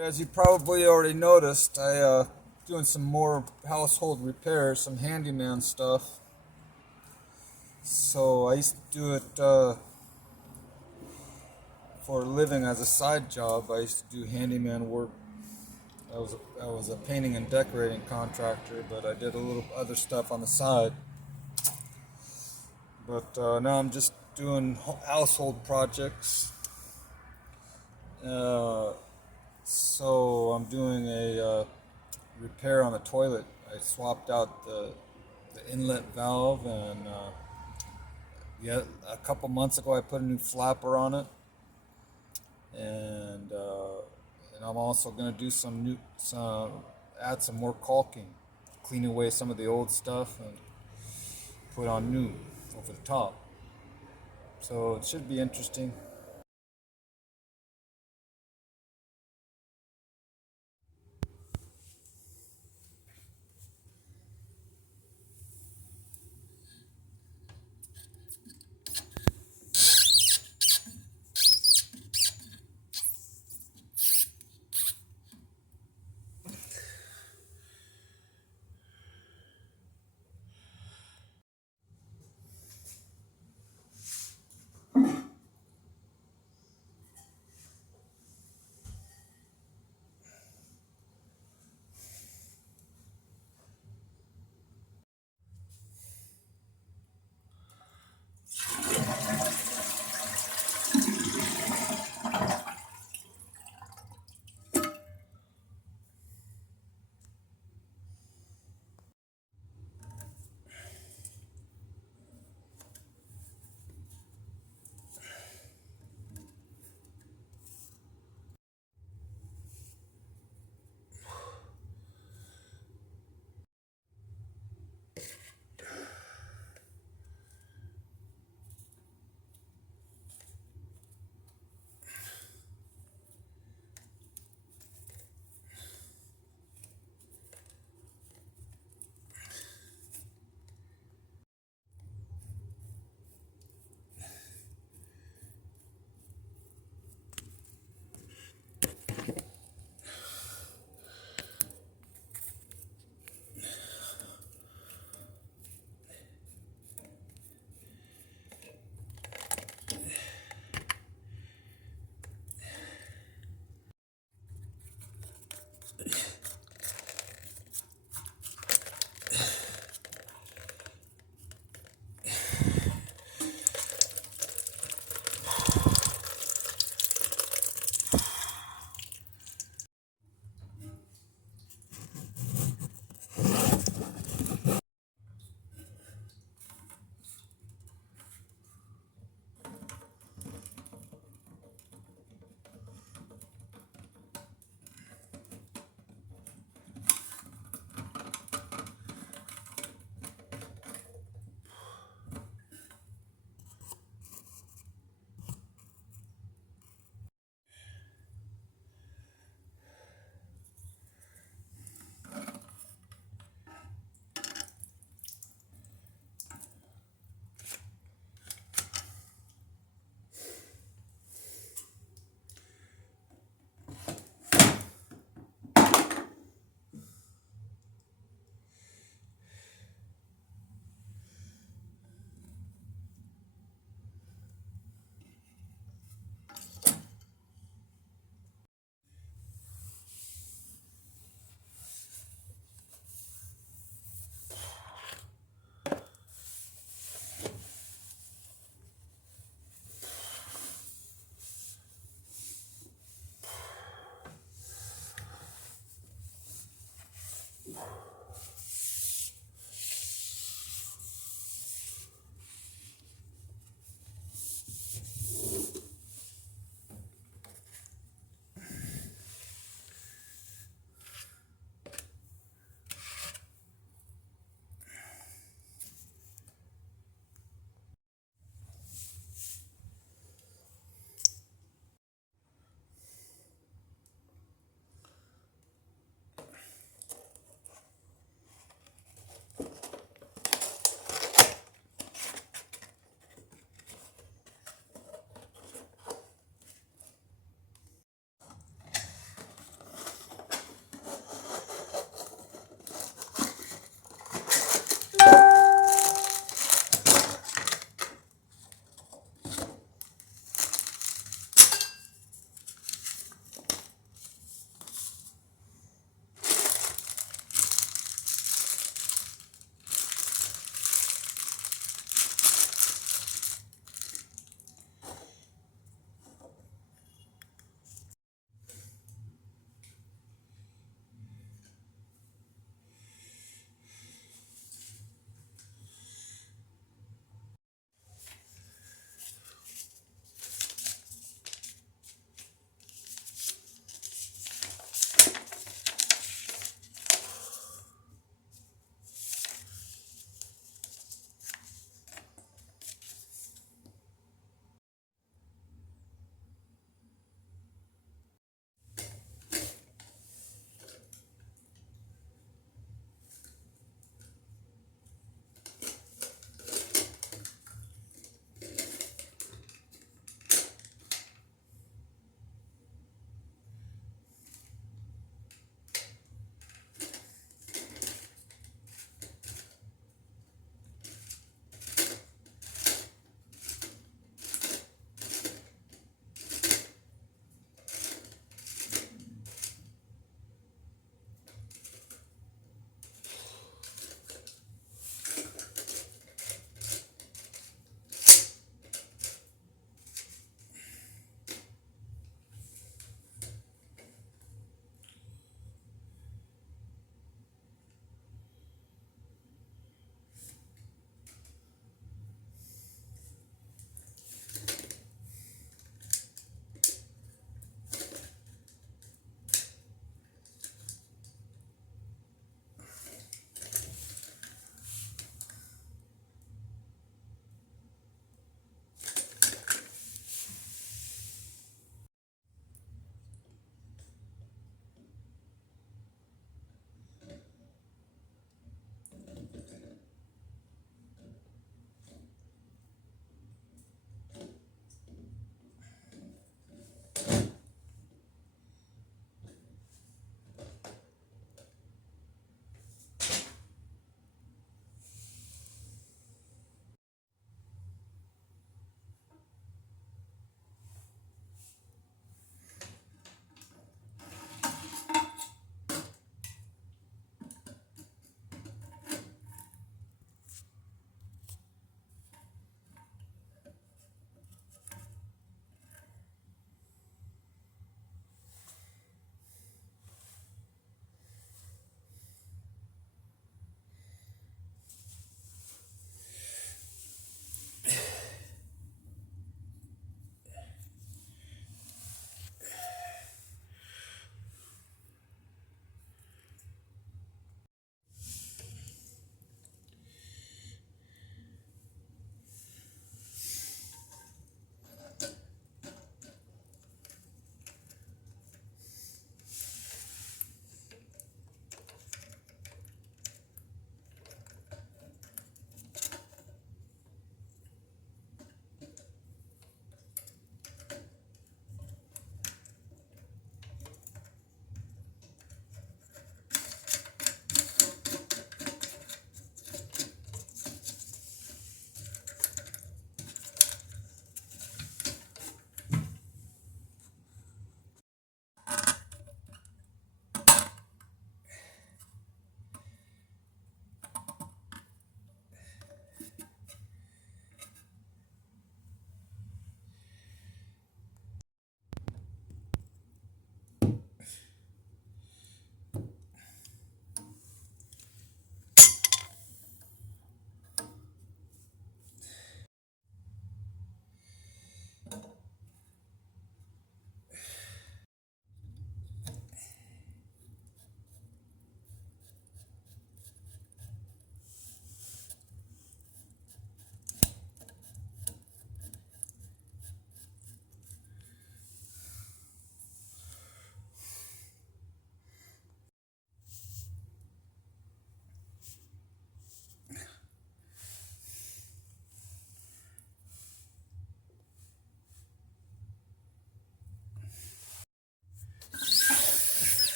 As you probably already noticed, I doing some more household repairs, some handyman stuff. So I used to do it for a living as a side job. I used to do handyman work. I was a painting and decorating contractor, but I did a little other stuff on the side. But now I'm just doing household projects. Uh, so I'm doing a repair on the toilet. I swapped out the inlet valve, and yeah, a couple months ago I put a new flapper on it, and I'm also going to do add some more caulking, clean away some of the old stuff and put on new over the top. So it should be interesting.